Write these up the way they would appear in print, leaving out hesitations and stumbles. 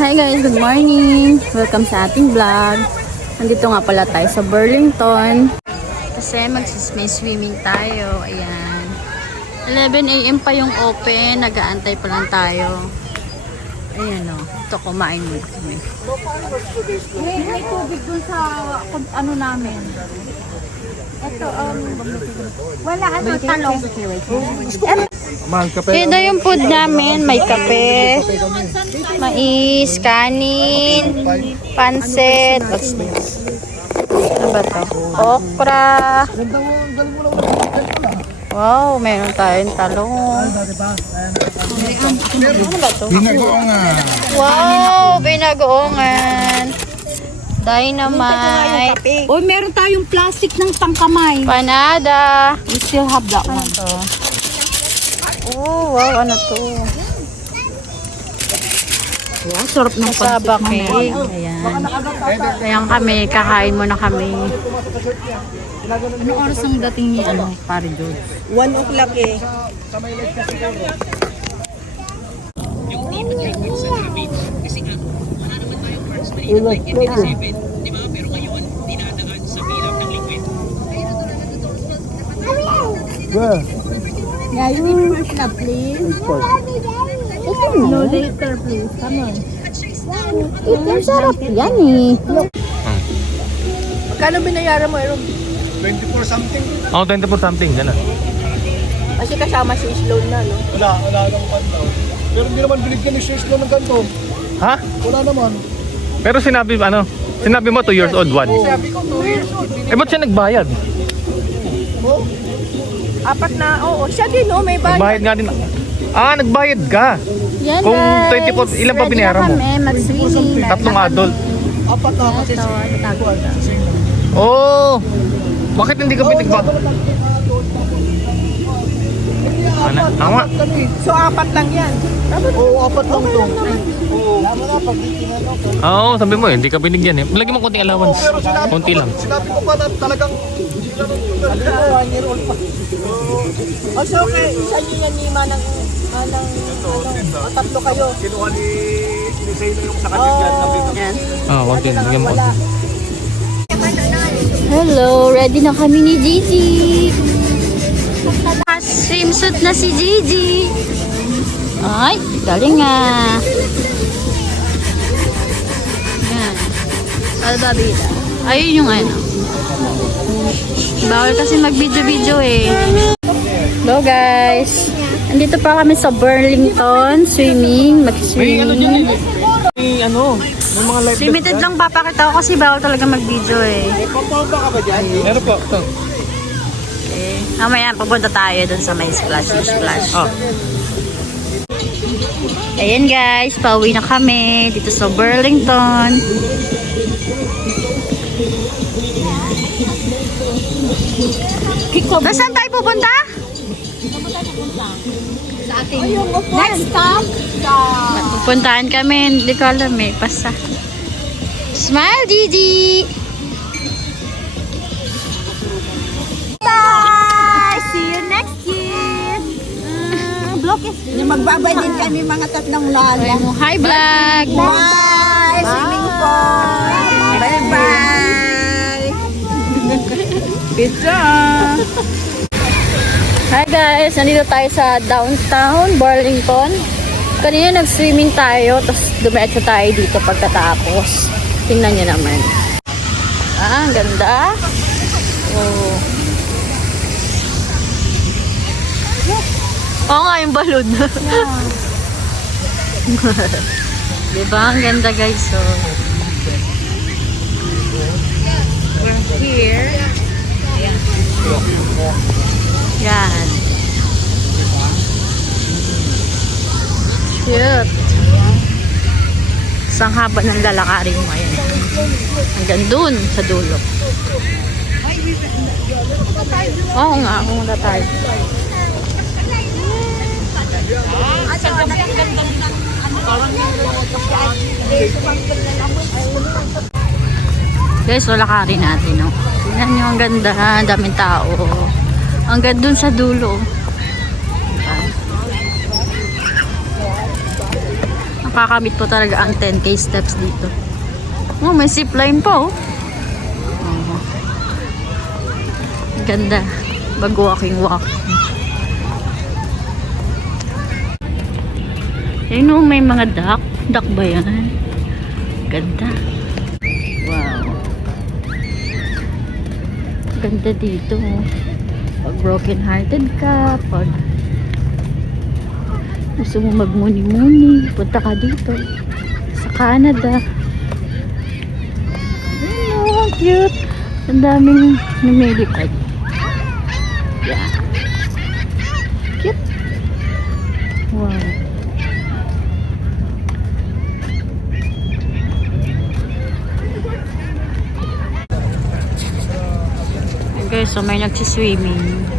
Hi guys, good morning! Welcome sa ating vlog. Nandito nga pala tayo sa Burlington. Kasi may swimming tayo. Ayan. 11 AM pa yung open. Nag-aantay pa lang tayo. Ayan o. Ito, kumain mo kami. May tubig dun sa ano namin. Ito, wala talong. Ito yung food namin. May kape, mais, kanin, pansit. What's this? Ano ba to? Okra. Wow, meron tayong talong. Ano ba to? Binagoongan. Wow, binagoongan. Dynamite. Uy, meron tayong plastic ng pangkamay. Panada. We still have that Ano one. to? Oh, wow, ano to? Wow, sarap ng Saba pancit. cake. Ayan. Ayan kami, kakain muna kami. Ano oras ang dating ni Pare George? 1 o'clock eh. Where? Yeah, you eat first na, please. No, later, please. Come on. Ang sarap yan eh. Magkano binayaran mo, Aaron? 24 something. Oh, 24 something, gano'n. Kasi kasama si Sloan na, no? Wala nang kanto. Pero hindi naman binigyan ni Shish ng kanto. Ha? Wala naman. Pero sinabi mo 2 years old, 1. Sabi ko 2 years old. Eh, ba't siya nagbayad? Oh, Apat na, oo. Siya din, no? May bayad. Nagbayad nga din. Ah, nagbayad ka. Yan Kung guys. 24, ilan pa Ready binayaran na mo? kami, mag-swimming. Tatlong adult. apat na kasi Oh! Bakit hindi ka pinagbayad? Ano? Tama. So, apat lang yan. Oo, apat lang to. Oo. Lama na pag itinanong. Oo, sabi mo hindi ka binigyan eh. Lagi mo konting allowance. Konti lang. Sinabi ko pa na talagang 1 year old pa. O, so, okay. Isa niyo yan ni Manang, tatlo kayo. Kinuha ni Zayno yung sa kanya dyan. Ah, wag din. Bigyan mo konti. Hello, ready na kami ni Gigi. Swimsuit na si Gigi. Ay, galing nga. Yan. Albabida. Ayun yung ano. Bawal kasi mag-video-video eh. Hello guys. Andito pa kami sa Burlington. Swimming. May ano dyan Mag-swimming. eh. May ano. May mga life. Limited lang papakita ko kasi bawal talaga mag-video eh. Papamba ka ba dyan? Meron po. Ito. Okay. Mamaya pupunta tayo dun sa may splash. Oh. Ayan guys, pauwi na kami dito sa Burlington. Saan tayo pupunta? Next stop, Pupuntahan kami, hindi ko alam eh, basta. Smile, Gigi! bye! See you next year! Block is... Magbabay din kami mga tatlong lala. Hi, vlog! Bye! Swimming pool! Bye-bye! Pizza! Hi guys, nandito tayo sa downtown Burlington. Kanina nag-swimming tayo, tapos dumiretso tayo dito pagkatapos. Tingnan nyo naman. Ah, ang ganda. Oh. Oo nga, yung balon. Diba? Ang ganda guys. So, we're here. Ayan. Yan. Cute. Isang haba ng lalakarin mo. Ayan. Hanggang dun sa dulo. Oo nga, pumunta tayo. Guys, lalakarin natin, no? Tingnan nyo, ang ganda. Ang daming tao. Hanggang dun sa dulo. Nakakamit po talaga ang 10K steps dito. Oh, may zipline pa oh. Oh. Ganda. Walking. Ayun oh, may mga duck. Duck ba yan? Ganda. Wow. Ganda dito oh. Pag broken hearted ka, pag gusto mo magmuni-muni, punta ka dito sa Canada. Oh, cute. Ang daming lumilipad. Yeah. Cute. Wow. Okay, so may nagsiswimming.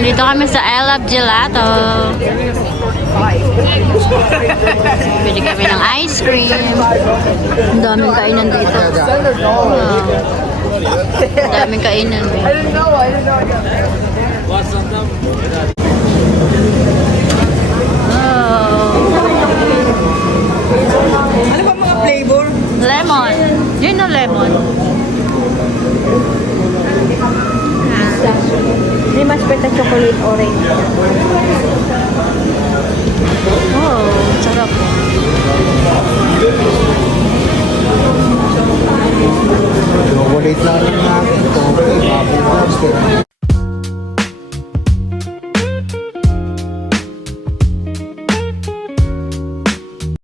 Dito kami sa I Love Gelato. Pwede kami ng ice cream. Ang daming kainan dito. Wow. Ang daming kainan. Ano ba mga flavor? Lemon. Yun na lemon. Hindi mas peta chocolate orange. Oh, sarap. Chocolate lang natin. Ito, okay.